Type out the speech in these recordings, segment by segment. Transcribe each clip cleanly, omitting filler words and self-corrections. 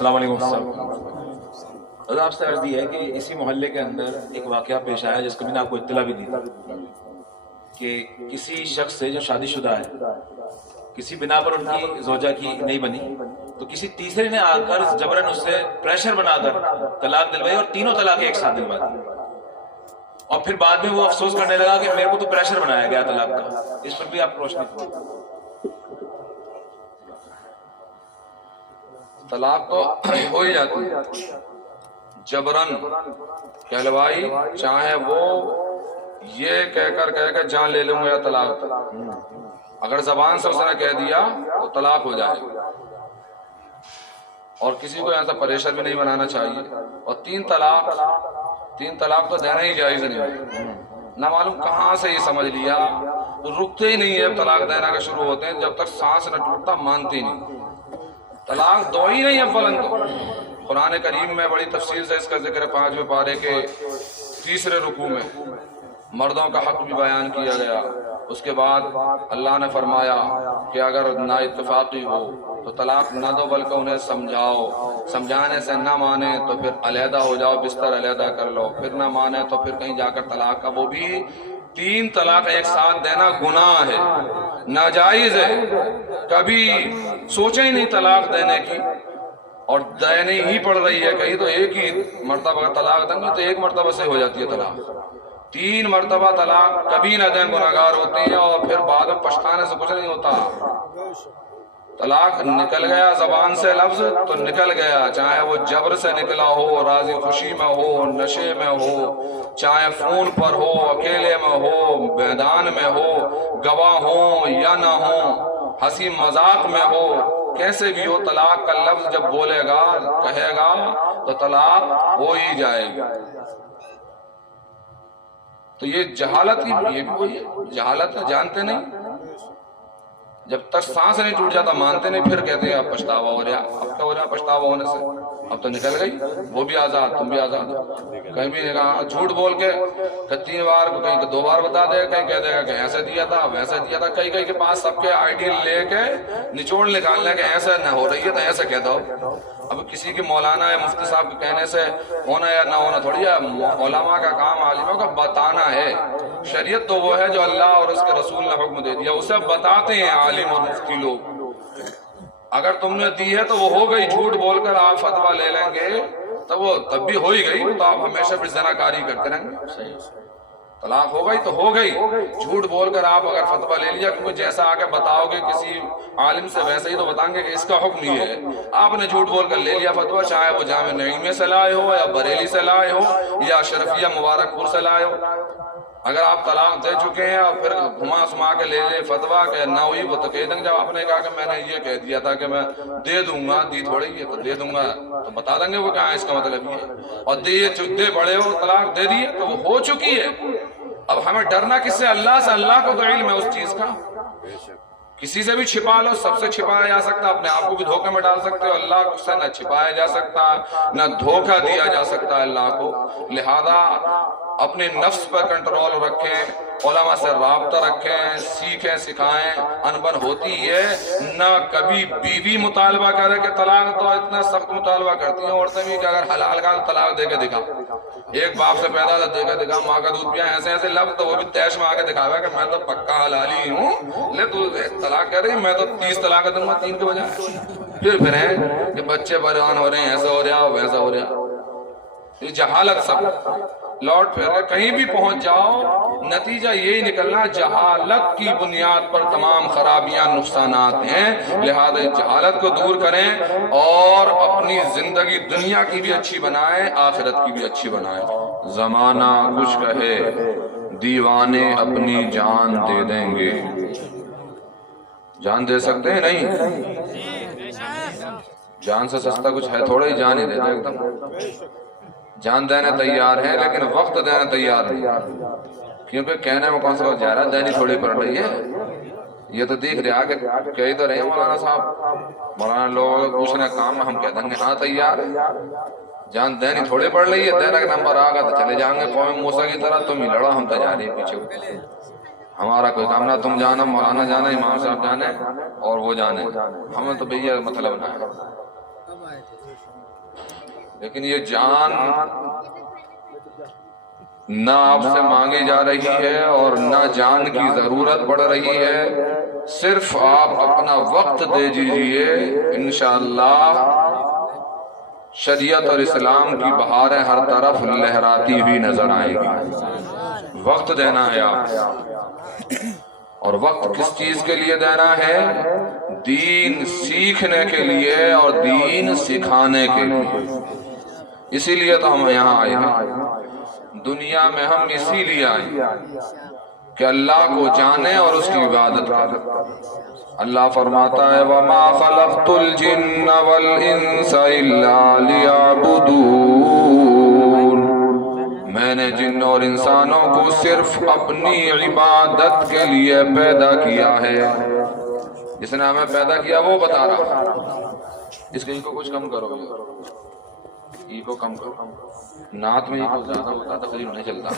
السلام علیکم صاحب، آپ سے عرض یہ ہے کہ اسی محلے کے اندر ایک واقعہ پیش آیا جس کو میں نے آپ کو اطلاع بھی دی تھی کہ کسی شخص سے جو شادی شدہ ہے، کسی بنا پر ان کی زوجہ کی نہیں بنی تو کسی تیسرے نے آ کر جبراً اس سے پریشر بنا کر طلاق دلوائی اور تینوں طلاق ایک ساتھ دلوا دی، اور پھر بعد میں وہ افسوس کرنے لگا کہ میرے کو تو پریشر بنایا گیا طلاق کا۔ اس پر بھی آپ روشنی کریں۔ طلاق تو ہو ہی جاتی جبرن کہلوائی، چاہے وہ یہ کہہ کر جان لے لوں گا یا طلاق، اگر زبان سے اس نے کہہ دیا تو طلاق ہو جائے گا، اور کسی کو ایسا پریشر بھی نہیں بنانا چاہیے۔ اور تین طلاق تو دینا ہی جائز نہیں، نہ معلوم کہاں سے یہ سمجھ لیا، رکتے ہی نہیں ہے طلاق دینا کے شروع ہوتے ہیں، جب تک سانس نہ ٹوٹتا مانتے نہیں۔ طلاق دو ہی نہیں اولاً تو قرآن کریم میں بڑی تفصیل سے اس کا ذکر 5ویں پارے کے 3 رکوع میں مردوں کا حق بھی بیان کیا گیا۔ اس کے بعد اللہ نے فرمایا کہ اگر نا اتفاقی ہو تو طلاق نہ دو بلکہ انہیں سمجھاؤ، سمجھانے سے نہ مانے تو پھر علیحدہ ہو جاؤ، بستر علیحدہ کر لو، پھر نہ مانے تو پھر کہیں جا کر طلاق کا، وہ بھی 3 طلاق ایک ساتھ دینا گناہ ہے، ناجائز ہے۔ کبھی سوچے ہی نہیں طلاق دینے کی، اور دینی ہی پڑ رہی ہے کہیں تو ایک ہی مرتبہ طلاق دیں گے تو ایک مرتبہ سے ہو جاتی ہے طلاق۔ 3 مرتبہ طلاق کبھی نہ دیں، گناہگار ہوتے ہیں، اور پھر بعد میں پچھتانے سے کچھ نہیں ہوتا۔ طلاق نکل گیا زبان سے لفظ تو نکل گیا، چاہے وہ جبر سے نکلا ہو، راضی خوشی میں ہو، نشے میں ہو، چاہے فون پر ہو، اکیلے میں ہو، میدان میں ہو، گواہ ہوں یا نہ ہوں، ہنسی مذاق میں ہو، کیسے بھی ہو، طلاق کا لفظ جب بولے گا کہے گا تو طلاق ہو ہی جائے گی۔ تو یہ جہالت کی یہ بھی وہی ہے، جہالت ہے، جانتے نہیں، جب تک سانس نہیں ٹوٹ جاتا مانتے نہیں، پھر کہتے ہیں اب پچھتاوا ہو رہا۔ اب کیا ہو رہا پچھتاوا ہونے سے؟ اب تو نکل گئی، وہ بھی آزاد، تم بھی آزاد۔ کہیں بھی نہیں کہا، جھوٹ بول کے 3 بار کہیں 2 بار بتا دے گا، کہیں کہہ دے گا کہ ایسے دیا تھا ویسے دیا تھا، کئی کے پاس سب کے آئی ڈی لے کے نچوڑ نکالنے کے ایسے نہ ہو رہی ہے تو ایسے کہہ دو۔ اب کسی کے مولانا یا مفتی صاحب کے کہنے سے ہونا یا نہ ہونا تھوڑی ہے، علماء کا کام عالموں کا بتانا ہے۔ شریعت تو وہ ہے جو اللہ اور اس کے رسول نے حکم دے دیا، اسے بتاتے ہیں عالم اور مفتی لوگ۔ اگر تم نے دی ہے تو وہ ہو گئی، جھوٹ بول کر آپ فتویٰ لے لیں گے تو وہ تب بھی ہو ہی گئی، تو آپ ہمیشہ پھر زناکاری کرتے رہیں گے۔ طلاق ہو گئی تو ہو گئی، جھوٹ بول کر آپ اگر فتویٰ لے لیا، کیونکہ جیسا آگے بتاؤ گے کسی عالم سے ویسے ہی تو بتائیں گے کہ اس کا حکم یہ ہے۔ آپ نے جھوٹ بول کر لے لیا فتویٰ، چاہے وہ جامع نعیمہ سے لائے ہو یا بریلی سے لائے ہو یا شرفیہ مبارک پور سے لائے ہو، اگر آپ طلاق دے چکے ہیں اور پھر گھما سما کے لے لے فتویٰ کہ نہ ہوئی، وہ تو کہہ دیں گے جب آپ نے کہا کہ میں نے یہ کہہ دیا تھا کہ میں دے دوں گا، دی تھوڑی ہے تو دے دوں گا، تو بتا دیں گے وہ کہاں ہے، اس کا مطلب یہ ہے۔ اور دے بڑے ہو، طلاق دے دیے تو وہ ہو چکی ہے۔ اب ہمیں ڈرنا کس سے؟ اللہ سے۔ اللہ کو تو علم ہے اس چیز کا، کسی سے بھی چھپا لو، سب سے چھپایا جا سکتا، اپنے آپ کو بھی دھوکے میں ڈال سکتے ہو، اللہ کو سے نہ چھپایا جا سکتا نہ دھوکہ دیا جا سکتا ہے اللہ کو۔ لہذا اپنے نفس پر کنٹرول رکھیں، علماء سے رابطہ رکھیں، سیکھیں سکھائیں۔ انبن ہوتی ہے نہ کبھی بیوی مطالبہ کرے کہ طلاق تو اتنا سخت مطالبہ کرتی ہیں عورتیں بھی کہ اگر حلال کا طلاق دے کے دکھا، ایک باپ سے پیدا تھا دے کے دکھا، ماں کا دودھ پیا، ایسے ایسے لفظ، تو وہ بھی تیش میں آگے دکھاوا کہ میں تو پکا حلالی ہوں، لے تو طلاق کہہ رہی میں تو 30 طلاق دوں گا 3 کے بجائے۔ پھر ہیں کہ بچے پریشان ہو رہے ہیں، ایسا ہو رہا ویسا ہو رہا، یہ جہالت سب لوٹ پھر کہیں بھی پہنچ جاؤ، نتیجہ یہی نکلنا جہالت کی بنیاد پر تمام خرابیاں نقصانات ہیں۔ لہذا جہالت کو دور کریں اور اپنی زندگی دنیا کی بھی اچھی بنائیں، آخرت کی بھی اچھی بنائیں۔ زمانہ کچھ کہے دیوانے اپنی جان دے دیں گے، جان دے سکتے ہیں نہیں، جان سے سستا کچھ ہے تھوڑا ہی، جان ہی دے دیں ایک دم۔ جان دینے تیار ہیں لیکن وقت دینے تیار نہیں، کیونکہ کہنے میں کون سا جا دینی تھوڑی پڑ رہی ہے۔ یہ تو دیکھ رہا کہ کہی تو رہے مولانا صاحب، مولانا لوگ پوچھنے کام میں ہم کہہ دیں گے ہاں تیار ہے، جان دینی تھوڑی پڑ رہی ہے، دینے کا نمبر آگا تو چلے جائیں گے قوم موسیٰ کی طرح، تم ہی لڑو ہم تو جا رہے پیچھے، ہمارا کوئی کام نہ، تم جانا، مولانا جانا، امام صاحب جانے اور وہ جانے، ہمیں تو بھیا مطلب نہ ہے۔ لیکن یہ جان نہ آپ سے مانگی جا رہی ہے اور نہ جان کی ضرورت پڑ رہی ہے، صرف آپ اپنا وقت دے دیجئے، انشاءاللہ شریعت اور اسلام کی بہاریں ہر طرف لہراتی ہوئی نظر آئیں گی۔ وقت دینا ہے آپ، اور وقت کس چیز کے لیے دینا ہے؟ دین سیکھنے کے لیے اور دین سکھانے کے لیے۔ اسی لیے تو ہم یہاں آئے ہیں، دنیا میں ہم اسی لیے آئے کہ اللہ کو جانے اور اس کی عبادت کریں۔ اللہ فرماتا ہے وَمَا خَلَقْتُ الْجِنَّ وَالْإِنسَ إِلَّا لِيَعْبُدُونَ، میں نے جن اور انسانوں کو صرف اپنی عبادت کے لیے پیدا کیا ہے۔ جس نے ہمیں پیدا کیا وہ بتا رہا، اس کے کو کچھ کم کرو، ای کو کم کرو، نعت میں ای کو زیادہ ہوتا تقریب نہیں چلتا۔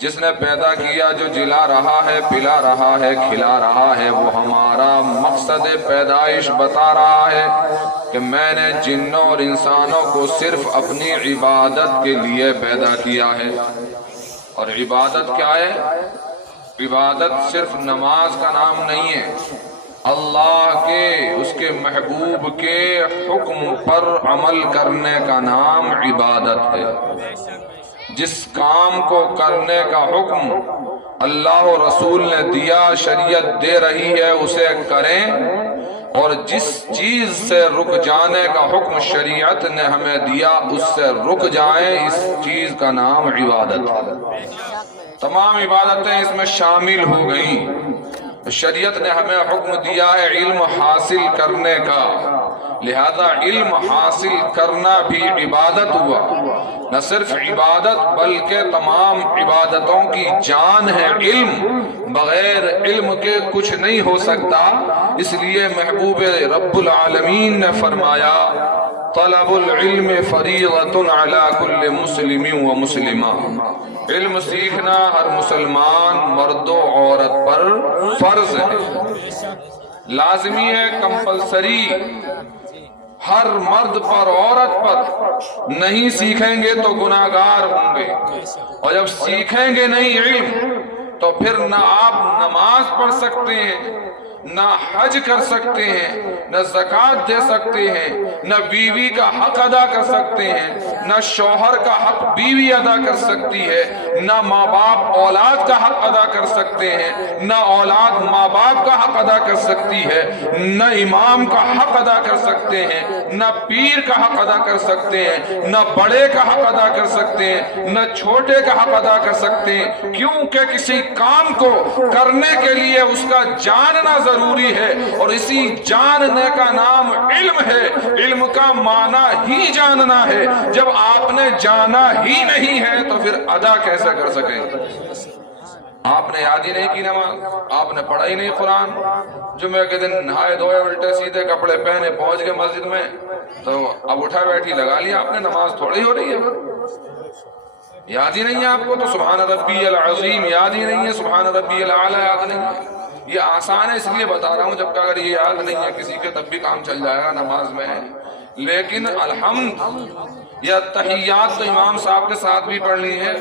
جس نے پیدا کیا، جو جلا رہا ہے، پلا رہا ہے، کھلا رہا ہے، وہ ہمارا مقصد پیدائش بتا رہا ہے کہ میں نے جنوں اور انسانوں کو صرف اپنی عبادت کے لیے پیدا کیا ہے۔ اور عبادت کیا ہے؟ عبادت صرف نماز کا نام نہیں ہے، اللہ کے، اس کے محبوب کے حکم پر عمل کرنے کا نام عبادت ہے۔ جس کام کو کرنے کا حکم اللہ و رسول نے دیا، شریعت دے رہی ہے، اسے کریں، اور جس چیز سے رک جانے کا حکم شریعت نے ہمیں دیا اس سے رک جائیں، اس چیز کا نام عبادت ہے۔ تمام عبادتیں اس میں شامل ہو گئیں۔ شریعت نے ہمیں حکم دیا ہے علم حاصل کرنے کا، لہذا علم حاصل کرنا بھی عبادت ہوا۔ نہ صرف عبادت بلکہ تمام عبادتوں کی جان ہے علم، بغیر علم کے کچھ نہیں ہو سکتا۔ اس لیے محبوب رب العالمین نے فرمایا طلب العلم فریضۃ علی کل مسلم و مسلمہ، علم سیکھنا ہر مسلمان مرد و عورت پر فرض ہے، لازمی ہے، کمپلسری، ہر مرد پر عورت پر۔ نہیں سیکھیں گے تو گناہگار ہوں گے، اور جب سیکھیں گے نہیں علم تو پھر نہ آپ نماز پڑھ سکتے ہیں، نہ حج کر سکتے ہیں، نہ زکوٰۃ دے سکتے ہیں، نہ بیوی کا حق ادا کر سکتے ہیں، نہ شوہر کا حق بیوی ادا کر سکتی ہے، نہ ماں باپ اولاد کا حق ادا کر سکتے ہیں، نہ اولاد ماں باپ کا حق ادا کر سکتی ہے، نہ امام کا حق ادا کر سکتے ہیں، نہ پیر کا حق ادا کر سکتے ہیں، نہ بڑے کا حق ادا کر سکتے ہیں، نہ چھوٹے کا حق ادا کر سکتے ہیں، کیونکہ کسی کام کو کرنے کے لیے اس کا جاننا ضروری ہے، اور اسی جاننے کا نام علم ہے۔ علم کا معنی ہی جاننا ہے، جب آپ نے جانا ہی نہیں ہے تو پھر ادا کیسے کر سکیں؟ آپ نے یاد ہی نہیں کی نماز، آپ نے پڑھا ہی نہیں قرآن، جمعے کے دن نہائے دھوئے الٹے سیدھے کپڑے پہنے پہنچ گئے مسجد میں، تو اب اٹھا بیٹھی لگا لیا آپ نے، نماز تھوڑی ہو رہی ہے، یاد ہی نہیں ہے آپ کو، تو سبحان ربی العظیم یاد ہی نہیں ہے، سبحان ربی الاعلی یاد نہیں ہے۔ یہ آسان ہے اس لیے بتا رہا ہوں، جبکہ اگر یہ یاد نہیں ہے کسی کے تب بھی کام چل جائے گا نماز میں۔ لیکن الحمد یہ تحیات تو امام صاحب کے ساتھ بھی پڑھنی ہے،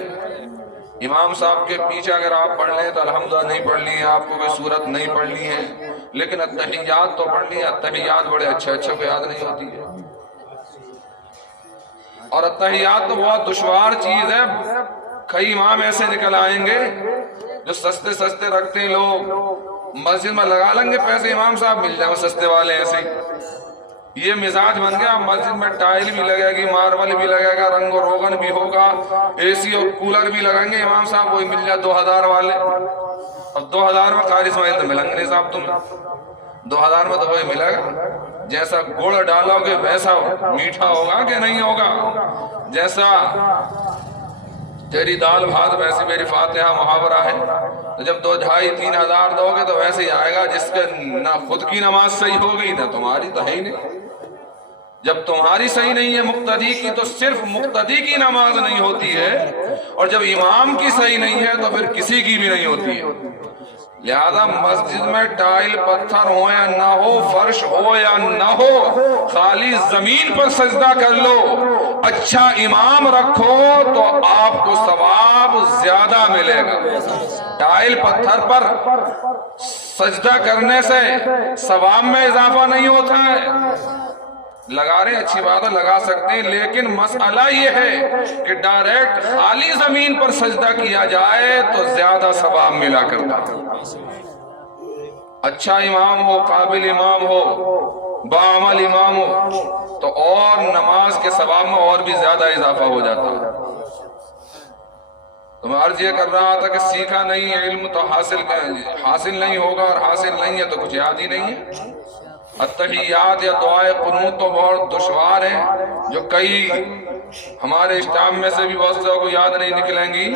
امام صاحب کے پیچھے اگر آپ پڑھ لیں تو الحمدللہ نہیں پڑھنی ہے، آپ کو کوئی صورت نہیں پڑھنی ہے، لیکن التحیات تو پڑھنی ہے۔ التحیات بڑے اچھے کو یاد نہیں ہوتی ہے، اور التحیات تو بہت دشوار چیز ہے۔ کئی امام ایسے نکل آئیں گے جو سستے سستے رکھتے ہیں، لوگ مسجد میں لگا لیں گے پیسے، امام صاحب مل جائیں سستے والے ایسے ہی۔ یہ مزاج بن گیا، مسجد میں ٹائل بھی لگے گی، ماربل بھی لگے گا، رنگ و روغن بھی ہوگا، اے سی اور کولر بھی لگائیں گے، امام صاحب وہی مل جائے 2000 والے۔ اب 2000 میں قاری اسماعیل تو ملیں گے نہیں صاحب، تمہیں 2000 میں تو وہی ملے گا، جیسا گڑ ڈالو گے ویسا میٹھا ہوگا کہ نہیں ہوگا، جیسا تیری دال بھات ویسی میری فاتحہ محاورہ ہے۔ تو جب 2500-3000 ہزار دو گے تو ویسے ہی آئے گا جس کے نہ خود کی نماز صحیح ہو گئی نہ تمہاری تو ہے ہی نہیں۔ جب تمہاری صحیح نہیں ہے مقتدی کی، تو صرف مقتدی کی نماز نہیں ہوتی ہے، اور جب امام کی صحیح نہیں ہے تو پھر کسی کی بھی نہیں ہوتی ہے۔ لہذا مسجد میں ٹائل پتھر ہو یا نہ ہو، فرش ہو یا نہ ہو، خالی زمین پر سجدہ کر لو، اچھا امام رکھو تو آپ کو ثواب زیادہ ملے گا۔ ٹائل پتھر پر سجدہ کرنے سے ثواب میں اضافہ نہیں ہوتا ہے۔ لگا رہے اچھی بات ہے، لگا سکتے ہیں، لیکن مسئلہ یہ ہے کہ ڈائریکٹ خالی زمین پر سجدہ کیا جائے تو زیادہ ثواب ملا کرتا ہے۔ اچھا امام ہو، قابل امام ہو، باعمل امام ہو تو اور نماز کے ثواب میں اور بھی زیادہ اضافہ ہو جاتا ہے۔ تو میں عرض یہ کر رہا تھا کہ سیکھا نہیں ہے علم تو حاصل نہیں ہوگا، اور حاصل نہیں ہے تو کچھ یاد ہی نہیں ہے۔ التحیات یا دعائے قنوت تو بہت دشوار ہیں، جو کئی ہمارے اسٹام میں سے بھی بہت سے کو یاد نہیں نکلیں گی۔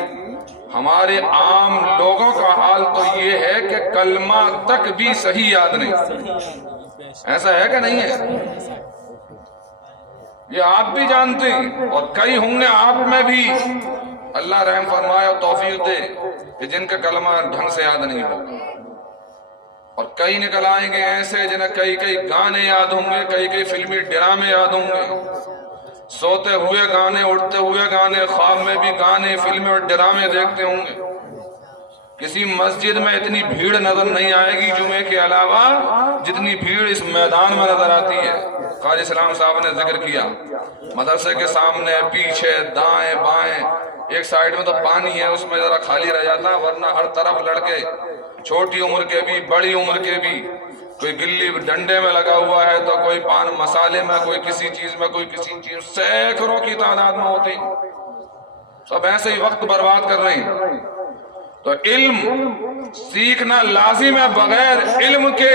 ہمارے عام لوگوں کا حال تو یہ ہے کہ کلمہ تک بھی صحیح یاد نہیں۔ ایسا ہے کہ نہیں ہے؟ یہ آپ بھی جانتے ہیں، اور کئی ہوں گے آپ میں بھی، اللہ رحم فرمائے اور توفیق دے کہ جن کا کلمہ ڈھنگ سے یاد نہیں ہوگا۔ اور کئی نکل آئیں گے ایسے جنہیں کئی گانے یاد ہوں گے، کئی فلمی ڈرامے یاد ہوں گے، سوتے ہوئے گانے، اٹھتے ہوئے گانے، خواب میں بھی گانے، فلمیں اور ڈرامے دیکھتے ہوں گے۔ کسی مسجد میں اتنی بھیڑ نظر نہیں آئے گی جمعے کے علاوہ جتنی بھیڑ اس میدان میں نظر آتی ہے۔ قاضی اسلام صاحب نے ذکر کیا، مدرسے کے سامنے، پیچھے، دائیں بائیں، ایک سائیڈ میں تو پانی ہے، اس میں ذرا خالی رہ جاتا، ورنہ ہر طرف لڑکے، چھوٹی عمر کے بھی، بڑی عمر کے بھی، کوئی گلی ڈنڈے میں لگا ہوا ہے تو کوئی پان مسالے میں، کوئی کسی چیز میں، کوئی کسی چیز، سینکڑوں کی تعداد میں ہوتی، سب ایسے ہی وقت برباد کر رہے ہیں۔ تو علم سیکھنا لازم ہے۔ بغیر علم کے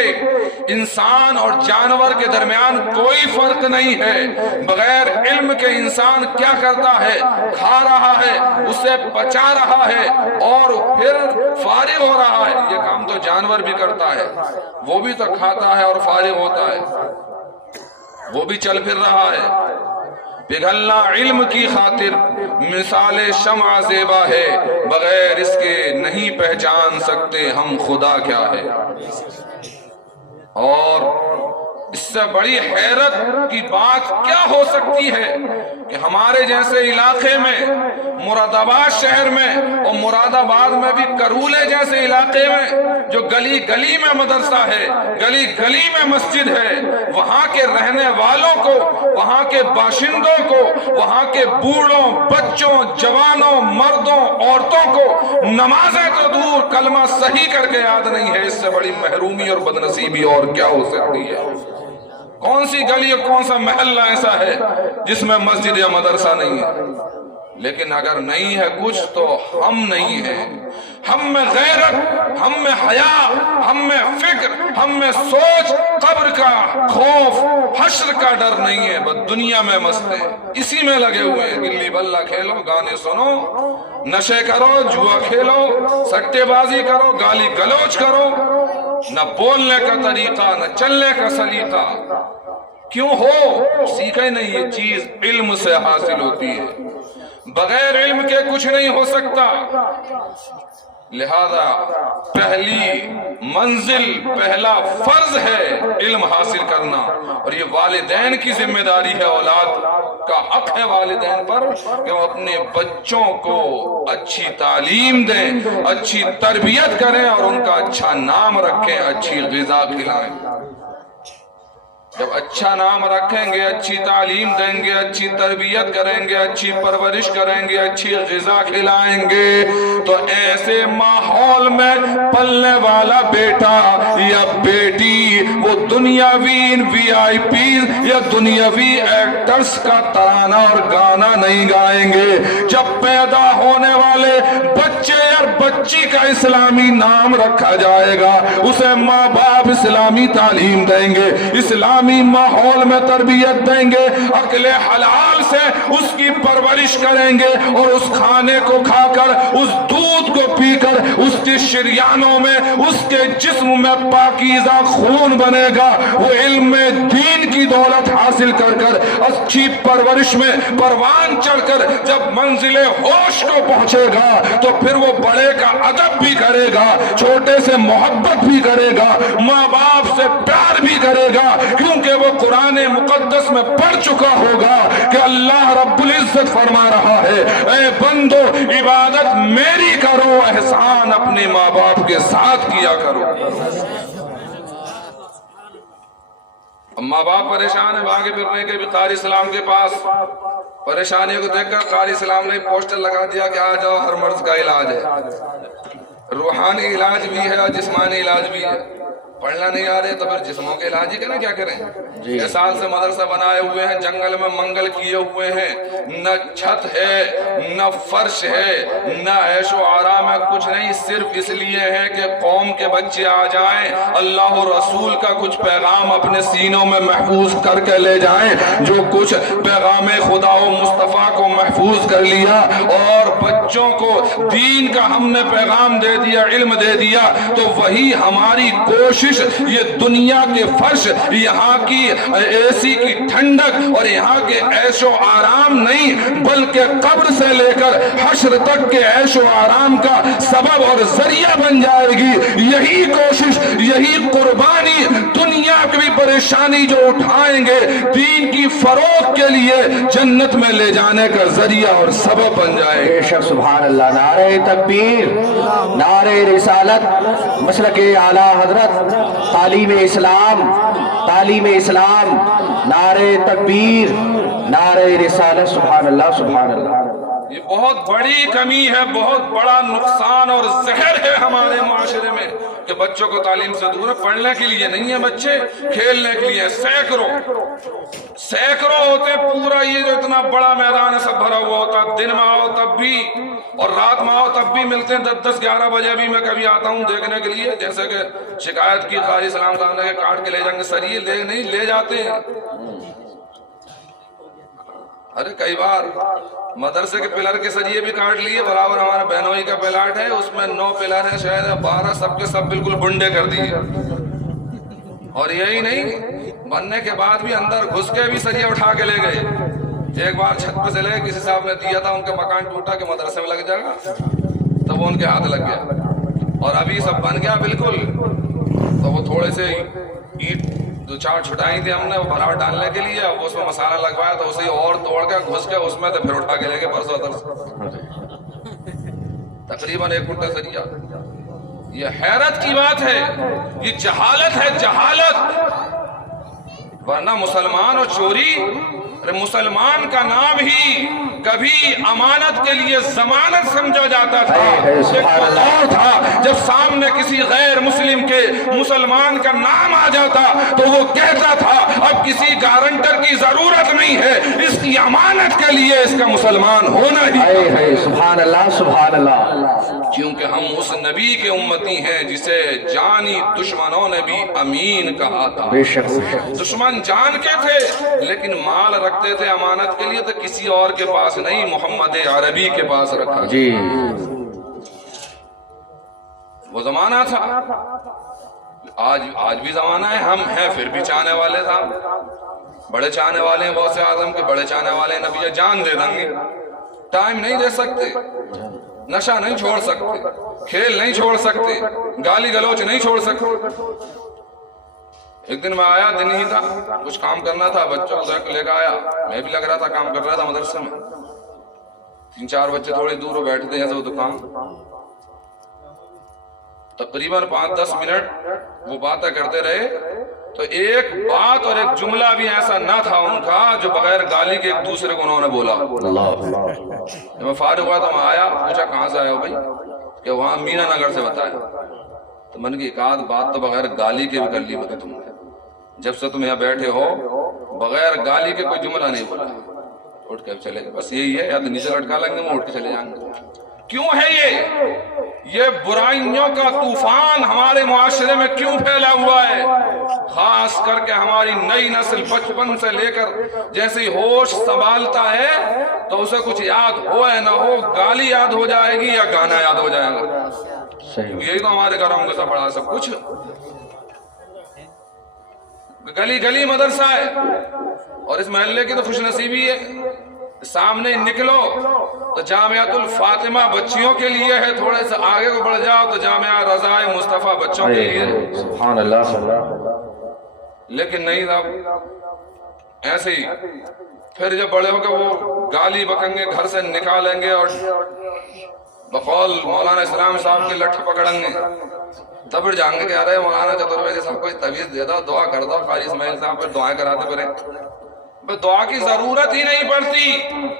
انسان اور جانور کے درمیان کوئی فرق نہیں ہے۔ بغیر علم کے انسان کیا کرتا ہے؟ کھا رہا ہے، اسے پچا رہا ہے اور پھر فارغ ہو رہا ہے۔ یہ کام تو جانور بھی کرتا ہے، وہ بھی تو کھاتا ہے اور فارغ ہوتا ہے، وہ بھی چل پھر رہا ہے۔ پگھلنا علم کی خاطر مثال شمع زیبا ہے، بغیر اس کے نہیں پہچان سکتے ہم خدا کیا ہے۔ اور اس سے بڑی حیرت کی بات کیا ہو سکتی ہے کہ ہمارے جیسے علاقے میں، مراد آباد شہر میں، اور مراد آباد میں بھی کرولے جیسے علاقے میں، جو گلی گلی میں مدرسہ ہے، گلی گلی میں مسجد ہے، وہاں کے رہنے والوں کو، وہاں کے باشندوں کو، وہاں کے بوڑھوں، بچوں، جوانوں، مردوں، عورتوں کو نمازیں تو دور، کلمہ صحیح کر کے یاد نہیں ہے۔ اس سے بڑی محرومی اور بدنصیبی اور کیا ہو سکتی ہے؟ کون سی گلی اور کون سا محلہ ایسا ہے جس میں مسجد یا مدرسہ نہیں ہے؟ لیکن اگر نہیں ہے کچھ تو ہم نہیں ہیں۔ ہم میں غیرت، ہم میں حیا، ہم میں فکر، ہم میں سوچ، قبر کا خوف، حشر کا ڈر نہیں ہے، بس دنیا میں مست ہیں، اسی میں لگے ہوئے ہیں۔ گلی بلہ کھیلو، گانے سنو، نشے کرو، جوا کھیلو، سٹے بازی کرو، گالی گلوچ کرو، نہ بولنے کا طریقہ، نہ چلنے کا سلیقہ۔ کیوں ہو؟ سیکھے نہیں۔ یہ چیز علم سے حاصل ہوتی ہے، بغیر علم کے کچھ نہیں ہو سکتا۔ لہذا پہلی منزل، پہلا فرض ہے علم حاصل کرنا، اور یہ والدین کی ذمہ داری ہے، اولاد کا حق ہے والدین پر کہ وہ اپنے بچوں کو اچھی تعلیم دیں، اچھی تربیت کریں اور ان کا اچھا نام رکھیں، اچھی غذا کھلائیں۔ جب اچھا نام رکھیں گے، اچھی تعلیم دیں گے، اچھی تربیت کریں گے، اچھی پرورش کریں گے، اچھی غذا کھلائیں گے، تو ایسے ماحول میں پلنے والا بیٹا یا بیٹی وہ دنیاوی وی آئی پیز یا دنیاوی ایکٹرز کا ترانہ اور گانا نہیں گائیں گے۔ جب پیدا ہونے والے بچے اور بچی کا اسلامی نام رکھا جائے گا، اسے ماں باپ اسلامی تعلیم دیں گے، اسلامی ماحول میں تربیت دیں گے، عقل حلال سے اس کی پرورش کریں گے اور اس کھانے کو کھا کر, اس دودھ کو پی کر, اس کی شریانوں میں, اس کے جسم میں پاکیزہ خون بنے گا. وہ علم دین کی دولت حاصل کر کر, اچھی پرورش میں پروان چڑھ کر جب منزل ہوش کو پہنچے گا تو پھر وہ بڑے کا ادب بھی کرے گا, چھوٹے سے محبت بھی کرے گا, ماں باپ سے پیار بھی کرے گا, کیونکہ وہ قرآن مقدس میں پڑھ چکا ہوگا کہ اللہ رب العزت فرما رہا ہے, اے بندو عبادت میری کرو, احسان اپنے ماں باپ کے ساتھ کیا کرو. ماں باپ پریشان ہے, بھاگے پھر رہے کہ قاری اسلام کے پاس. پریشانی کو دیکھ کر قاری اسلام نے پوسٹر لگا دیا کہ آ جاؤ, ہر مرض کا علاج ہے. روحانی علاج بھی ہے اور جسمانی علاج بھی ہے. پڑھنا نہیں آ رہے تو پھر جسموں کے علاج ہی کریں, کیا کریں. 6 سال سے مدرسہ بنائے ہوئے ہیں, جنگل میں منگل کیے ہوئے ہیں, نہ چھت ہے نہ فرش ہے نہ عیش و آرام ہے, کچھ نہیں, صرف اس لیے ہے کہ قوم کے بچے آ جائیں, اللہ و رسول کا کچھ پیغام اپنے سینوں میں محفوظ کر کے لے جائیں. جو کچھ پیغام خدا و مصطفیٰ کو محفوظ کر لیا اور بچوں کو دین کا ہم نے پیغام دے دیا, علم دے دیا, تو وہی ہماری کوشش. یہ دنیا کے فرش, یہاں کی اے سی کی ٹھنڈک اور یہاں کے عیش و آرام نہیں, بلکہ قبر سے لے کر حشر تک کے عیش و آرام کا سبب اور ذریعہ بن جائے گی. یہی کوشش, یہی قربانی, دنیا کی بھی پریشانی جو اٹھائیں گے دین کی فروغ کے لیے جنت میں لے جانے کا ذریعہ اور سبب بن جائے گی. بے شک سبحان اللہ. نعرہ تکبیر, نعرہ رسالت, مسلک اعلیٰ حضرت, تعلیم اسلام, تعلیم اسلام, نعرہ تکبیر, نعرہ رسالت. سبحان اللہ, سبحان اللہ. یہ بہت بڑی کمی ہے, بہت بڑا نقصان اور زہر ہے ہمارے معاشرے میں کہ بچوں کو تعلیم سے دور ہے. پڑھنے کے لیے نہیں ہے بچے, کھیلنے کے لیے. سینکڑوں ہوتے, پورا یہ جو اتنا بڑا میدان ہے سب بھرا ہوا ہوتا. دن میں آؤ تب بھی اور رات میں آؤ تب بھی ملتے ہیں, 10-11 بجے بھی میں کبھی آتا ہوں دیکھنے کے لیے. جیسے کہ شکایت کی قاری سلام صاحب نے کہ کاٹ کے لے جائیں گے سر, یہ لے نہیں لے جاتے ہیں. ارے کئی بار مدرسے کے پلر کے سریے بھی کاٹ لیے, برابر ہمارا بہنوئی کا پلاٹ ہے, اس میں 9 پلر ہیں, شاید 12, سب کے سب بالکل بنڈے کر دیے. اور یہی نہیں, بننے کے بعد بھی اندر گھس کے بھی سریے اٹھا کے لے گئے. ایک بار چھت پہ سے لے, کسی صاحب نے دیا تھا, ان کا مکان ٹوٹا کہ مدرسے میں لگ جائے گا, تب وہ ان کے ہاتھ لگ گیا. اور ابھی سب بن گیا بالکل, تو وہ تھوڑے سے اینٹ 2-4 چھٹائی تھی ہم نے وہ بھراوٹ ڈالنے کے لیے, اب اس میں مسالہ لگوایا تو اسے اور توڑ کے گھس کے اس میں تو پھر اٹھا کے لے کے پرسوں تقریباً 1 فٹ کا ذریعہ. یہ حیرت کی بات ہے, یہ جہالت ہے, جہالت. ورنہ مسلمان اور چوری, مسلمان کا نام ہی کبھی امانت کے لیے ضمانت سمجھا جاتا تھا. ایک دور تھا جب سامنے کسی غیر مسلم کے مسلمان کا نام آ جاتا تو وہ کہتا تھا اب کسی گارنٹر کی ضرورت نہیں ہے, اس کی امانت کے لیے اس کا مسلمان ہونا ہی. سبحان اللہ, سبحان اللہ. کیونکہ ہم اس نبی کے امتی ہیں جسے جانی دشمنوں نے بھی امین کہا تھا. بے شک. دشمن جان کے تھے لیکن مال رکھتے تھے امانت کے لیے تو کسی اور کے پاس نہیں, محمد عربی کے پاس رکھا. جی, وہ زمانہ تھا. آج بھی زمانہ ہے, ہم ہیں پھر بھی چاہنے والے تھا, بڑے چاہنے والے ہیں بہت سے آدم کے, بڑے چاہنے والے ہیں نبی جان دے دیں گے, ٹائم نہیں دے سکتے, نشہ نہیں چھوڑ سکتے, کھیل نہیں چھوڑ سکتے, گالی گلوچ نہیں چھوڑ سکتے. ایک دن میں آیا, دن ہی تھا, کچھ کام کرنا تھا, بچوں کو لے کے آیا, میں بھی لگ رہا تھا کام کر رہا تھا مدرسے میں. 3-4 بچے تھوڑی دور بیٹھتے ہیں تو دکان, تقریباً 5-10 منٹ وہ باتیں کرتے رہے, تو ایک بات اور ایک جملہ بھی ایسا نہ تھا ان کا جو بغیر گالی کے ایک دوسرے کو انہوں نے بولا. جب میں فارغ ہوا تو میں آیا, پوچھا کہاں سے آئے ہو بھائی, کہ وہاں مینا نگر سے بتایا. تو من کی ایک آدھ بات تو بغیر گالی کے بھی کر لی بتا تم نے, جب سے تم یہاں بیٹھے ہو بغیر گالی کے کوئی جملہ نہیں بولا. اٹھ کے چلے گئے, بس یہی ہے, یا تو نیچے لٹکا لیں گے, وہ اٹھ کے چلے جائیں گے. کیوں ہے یہ برائیوں کا طوفان ہمارے معاشرے میں کیوں پھیلا ہوا ہے؟ خاص کر کے ہماری نئی نسل بچپن سے لے کر جیسے ہی ہوش سنبھالتا ہے تو اسے کچھ یاد ہو یا نہ ہو، گالی یاد ہو جائے گی یا گانا یاد ہو جائے گا۔ یہی تو ہمارے گھروں میں سب بڑا سب کچھ، گلی گلی مدرسہ ہے، اور اس محلے کی تو خوش نصیبی ہے، سامنے نکلو تو جامعۃ الفاطمہ بچیوں کے لیے ہے، تھوڑے سے آگے کو بڑھ جاؤ تو جامعہ رضائے مصطفیٰ بچوں کے لیے، سبحان اللہ۔ لیکن نہیں صاحب ایسے ہی پھر جب بڑے ہو کے وہ گالی بکیں گے، گھر سے نکالیں گے اور بقول مولانا اسلام صاحب کی لٹھ پکڑیں گے، تب پھر جائیں گے کہ ارے مولانا چترویدی صاحب کوئی تعویذ دے دو، دعا کر دو، قاری اسماعیل صاحب پھر دعائیں کراتے پھریں۔ دعا کی ضرورت ہی نہیں پڑتی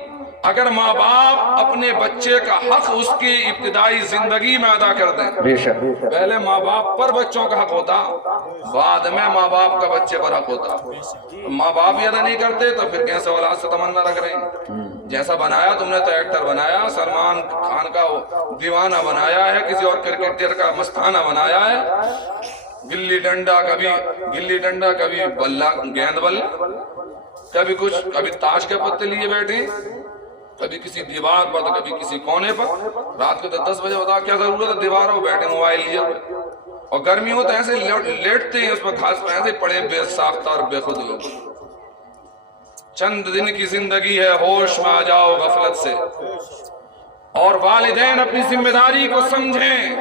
اگر ماں باپ اپنے بچے کا حق اس کی ابتدائی زندگی میں ادا کر دیں۔ بے شک پہلے ماں باپ پر بچوں کا حق ہوتا، بعد میں ماں باپ کا بچے پر حق ہوتا۔ ماں باپ ہی ادا نہیں کرتے تو پھر کیسے اولاد سے تمنا رکھ رہے ہیں؟ جیسا بنایا تم نے تو ایکٹر بنایا، سلمان خان کا دیوانہ بنایا ہے، کسی اور کرکٹر کا مستانہ بنایا ہے، گلی ڈنڈا کبھی بلہ گیند بلہ، کبھی کچھ، کبھی تاش کے پتے لیے بیٹھے، کبھی کسی دیوار پر تو کبھی کسی کونے پر، رات کو تو 10 بجے بتا کیا ضرورت ہے دیوار ہو بیٹھے موبائل لیے ہوئے، اور گرمی ہو تو ایسے لیٹتے ہیں اس پر گھاس پر ایسے پڑے بے ساختہ اور بے خود لوگ۔ چند دن کی زندگی ہے، ہوش میں آ جاؤ غفلت سے، اور والدین اپنی ذمہ داری کو سمجھیں۔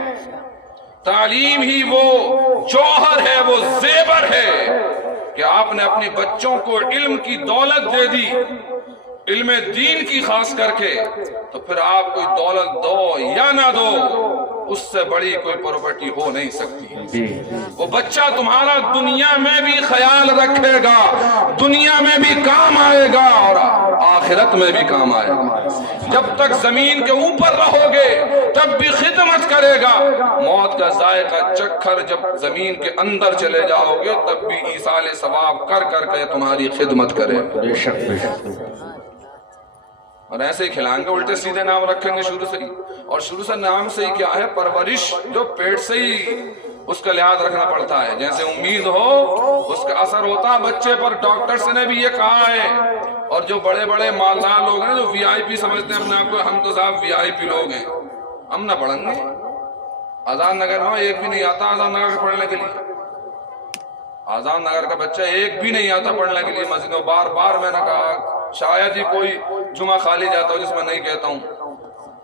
تعلیم ہی وہ جوہر ہے، وہ زیور ہے کہ آپ نے اپنے بچوں کو علم کی دولت دے دی، علم دین کی خاص کر کے، تو پھر آپ کوئی دولت دو یا نہ دو، اس سے بڑی کوئی پراپرٹی ہو نہیں سکتی۔ وہ بچہ تمہارا دنیا میں بھی خیال رکھے گا، دنیا میں بھی کام آئے گا اور آخرت میں بھی کام آئے گا۔ جب تک زمین کے اوپر رہو گے تب بھی خدمت کرے گا، موت کا ذائقہ چکھر جب زمین کے اندر چلے جاؤ گے تب بھی ایصال ثواب کر کر کے تمہاری خدمت کرے گا۔ بے شک بے شک۔ اور ایسے ہی کھلائیں گے، الٹے سیدھے نام رکھیں گے شروع سے ہی، اور شروع سے نام سے ہی کیا ہے، پرورش جو پیٹ سے ہی اس کا لحاظ رکھنا پڑتا ہے، جیسے امید ہو اس کا اثر ہوتا ہے بچے پر۔ ڈاکٹرز نے بھی یہ کہا ہے، اور جو بڑے بڑے مالدار لوگ ہیں جو وی آئی پی سمجھتے ہیں اپنے آپ کو، ہم تو صاحب وی آئی پی لوگ ہیں، ہم نہ پڑھیں گے۔ آزاد نگر میں ایک بھی نہیں آتا آزاد نگر کے پڑھنے کے لیے، آزاد نگر کا بچہ ایک بھی نہیں آتا پڑھنے کے لیے مسجد میں۔ بار بار میں نے کہا شاید ہی کوئی جمعہ خالی جاتا ہو جس میں نہیں کہتا ہوں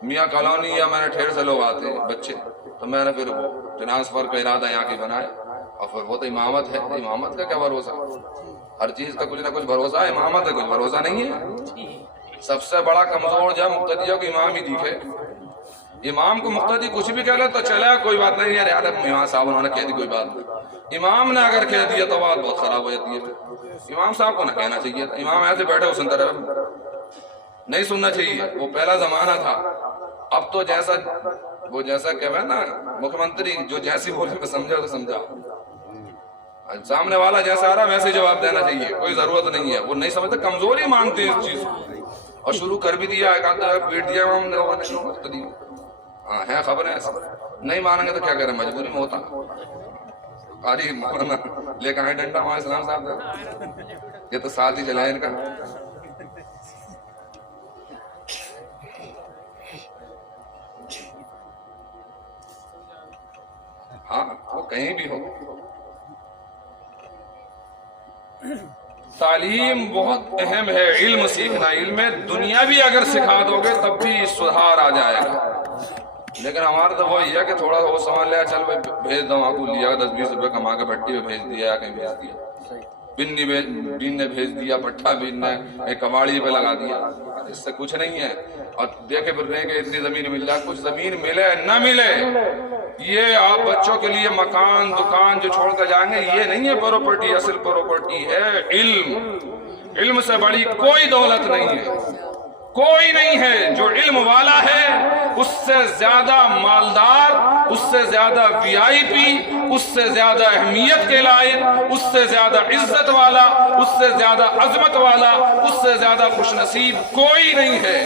میاں کالونی یا میں نے ٹھیر سے لوگ آتے ہیں بچے، تو میں نے پھر ٹرانسفر کا ارادہ یہاں کی بنایا، اور پھر وہ تو امامت ہے، امامت کا کیا بھروسہ، ہر چیز کا کچھ نہ کچھ بھروسہ ہے، امامت کا کچھ بھروسہ نہیں ہے۔ سب سے بڑا کمزور جب مقتدیوں کو امام ہی دکھے، امام کو مقتدی کچھ بھی کہہ لے تو چلے کوئی بات نہیں یار، امام صاحب انہوں نے کہہ دی کوئی بات نہیں، امام نے اگر کہہ دیا تو بات بہت خراب ہو جاتی ہے۔ امام صاحب کو نہ کہنا چاہیے تھا، امام ایسے بیٹھے وہ سنتا رہے، نہیں سننا چاہیے، وہ پہلا زمانہ تھا۔ اب تو جیسا وہ جیسا کہہ نا مکھ منتری جو جیسی بولے میں سمجھا تو سمجھا، سامنے والا جیسا آ رہا ویسے جواب دینا چاہیے، کوئی ضرورت نہیں ہے، وہ نہیں سمجھتے، کمزوری مانتے ہیں اس چیز کو، اور شروع کر بھی دیا ایک آدھا پیٹ دیا ہم نے، ہاں ہے خبر ہے، نہیں مانیں گے تو کیا کریں، مجبوری میں ہوتا۔ قاری مولانا لے کر آئے ڈنڈا وہاں اسلام صاحب، یہ تو ساتھ ہی چلائے ان کا۔ ہاں وہ کہیں بھی ہو، تعلیم بہت اہم ہے، علم سیکھنا، علم دنیا بھی اگر سکھا دو گے تب بھی سدھار آ جائے گا۔ لیکن ہمارا تو وہی ہے کہ تھوڑا سا وہ سامان لیا، چل بھائی بھیج دو، آپ کو لیا 10-20 روپے کما کے بھٹی میں بھیج دیا یا کہیں بھیج دیا، بین نے بھیج دیا، پٹھا بین نے ایک کباڑی پہ لگا دیا، اس سے کچھ نہیں ہے۔ اور دیکھے پھر رہے کہ اتنی زمین مل جائے، کچھ زمین ملے نہ ملے، یہ آپ بچوں کے لیے مکان دکان جو چھوڑ کر جائیں گے یہ نہیں ہے پراپرٹی، اصل پراپرٹی ہے علم۔ علم سے بڑی کوئی دولت نہیں ہے، کوئی نہیں ہے۔ جو علم والا ہے اس سے زیادہ مالدار، اس سے زیادہ وی آئی پی، اس سے زیادہ اہمیت کے لائق، اس سے زیادہ عزت والا، اس سے زیادہ عظمت والا، اس سے زیادہ خوش نصیب کوئی نہیں ہے۔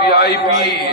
VIP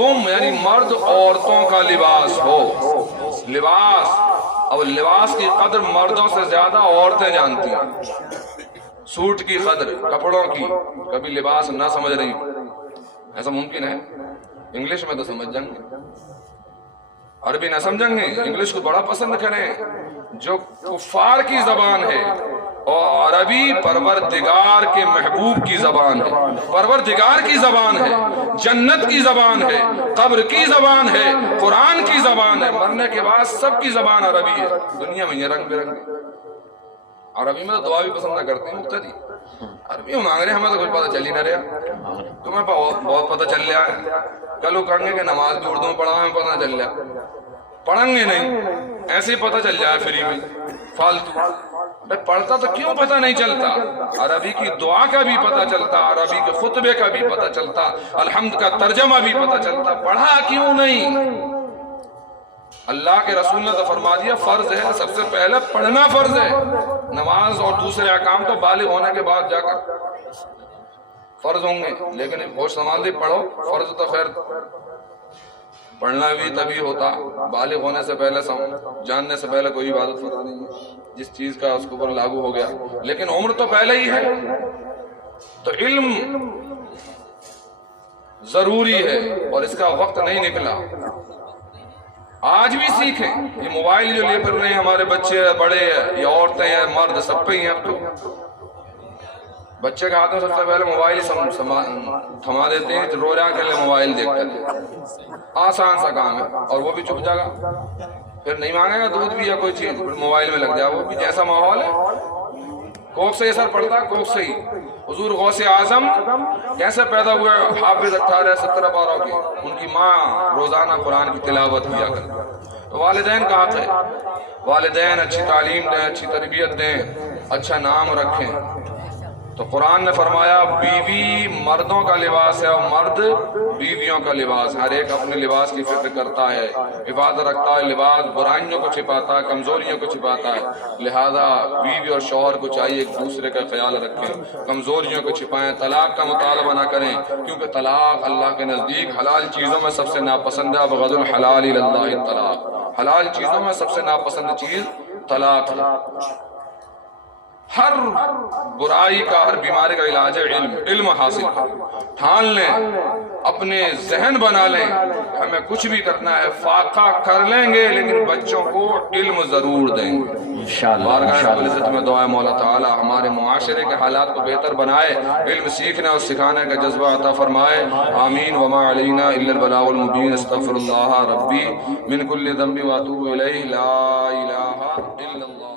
تم یعنی مرد عورتوں کا لباس ہو. لباس، اب لباس کی قدر مردوں سے زیادہ عورتیں جانتی ہیں. سوٹ کی قدر، کپڑوں کی کبھی لباس نہ سمجھ رہی ہوں، ایسا ممکن ہے؟ انگلش میں تو سمجھ جائیں گے، عربی نہ سمجھیں گے. انگلش کو بڑا پسند کریں جو کفار کی زبان ہے، اور عربی پروردگار کے محبوب کی زبان ہے، پروردگار کی زبان ہے، جنت کی زبان ہے، قبر کی زبان ہے، قرآن کی زبان ہے. مرنے کے بعد سب کی زبان عربی ہے. دنیا میں یہ رنگ برنگ. عربی میں تو دعا بھی پسند نہ کرتے ہیں مقتدی. عربی میں مانگ رہے ہیں، ہمیں تو کچھ پتہ چل ہی نہ رہا. تمہیں بہت پتہ چل رہا ہے. کل وہ کہیں گے کہ نماز بھی اردو میں پڑھا، ہمیں پتہ نہ چل رہا. پڑھیں گے نہیں، ایسے ہی پتہ چل جائے فری میں فالتو. پڑھتا تو کیوں پتہ نہیں چلتا؟ عربی کی دعا کا بھی پتہ چلتا، عربی کے خطبے کا بھی پتہ چلتا، الحمد کا ترجمہ بھی پتہ چلتا. پڑھا کیوں نہیں؟ اللہ کے رسول نے تو فرما دیا فرض ہے، سب سے پہلے پڑھنا فرض ہے. نماز اور دوسرے احکام تو بالغ ہونے کے بعد جا کر فرض ہوں گے، لیکن ہوش سنبھال دی پڑھو. فرض تو خیر پڑھنا بھی تبھی ہوتا، بالغ ہونے سے پہلے جاننے سے پہلے کوئی عبادت فرض نہیں ہے. جس چیز کا اس کے اوپر لاگو ہو گیا، لیکن عمر تو پہلے ہی ہے. تو علم ضروری ہے اور اس کا وقت نہیں نکلا. آج بھی سیکھیں. یہ موبائل جو لے پھر رہے ہیں ہمارے بچے، بڑے یا عورتیں یا مرد، سب پہ ہی ہیں. اب تو بچے کے ہاتھ میں سب سے پہلے موبائل تھما دیتے ہیں، رو رہا کے لیے موبائل دیکھتے ہیں. آسان سا کام ہے، اور وہ بھی چپ جائے گا، پھر نہیں مانگے گا دودھ بھی یا کوئی چیز، پھر موبائل میں لگ جائے. وہ بھی جیسا ماحول ہے کوک سے اثر پڑتا ہے، کوک سے ہی. حضور غوث اعظم کیسے پیدا ہوئے؟ حافظ 18-17 پاروں کے. ان کی ماں روزانہ قرآن کی تلاوت کیا کرتی. تو والدین کا حق ہے، والدین اچھی تعلیم دیں، اچھی تربیت دیں، اچھا نام رکھیں. تو قرآن نے فرمایا بیوی مردوں کا لباس ہے اور مرد بیویوں کا لباس. ہر ایک اپنے لباس کی فکر کرتا ہے، حفاظت رکھتا ہے. لباس برائیوں کو چھپاتا ہے، کمزوریوں کو چھپاتا ہے. لہذا بیوی اور شوہر کو چاہیے ایک دوسرے کا خیال رکھیں، کمزوریوں کو چھپائیں. طلاق کا مطالبہ نہ کریں، کیونکہ طلاق اللہ کے نزدیک حلال چیزوں میں سب سے ناپسند ہے. بغض الحلال الی اللہ الطلاق. حلال چیزوں میں سب سے ناپسند چیز طلاق ہے. ہر برائی کا، ہر بیماری کا علاج ہے علم. علم حاصل ٹھان لیں، اپنے ذہن بنا لیں. ہمیں کچھ بھی کرنا ہے فاقہ کر لیں گے، لیکن بچوں کو علم ضرور دیں گے. بارگاہ رب العزت میں دعا ہے مولا تعالی ہمارے معاشرے کے حالات کو بہتر بنائے، علم سیکھنے اور سکھانے کا جذبہ عطا فرمائے. آمین. وما علینا الا البلاغ المبین. استغفر اللہ ربی من کل ذنب واتوب الیہ. لا الہ الا اللہ.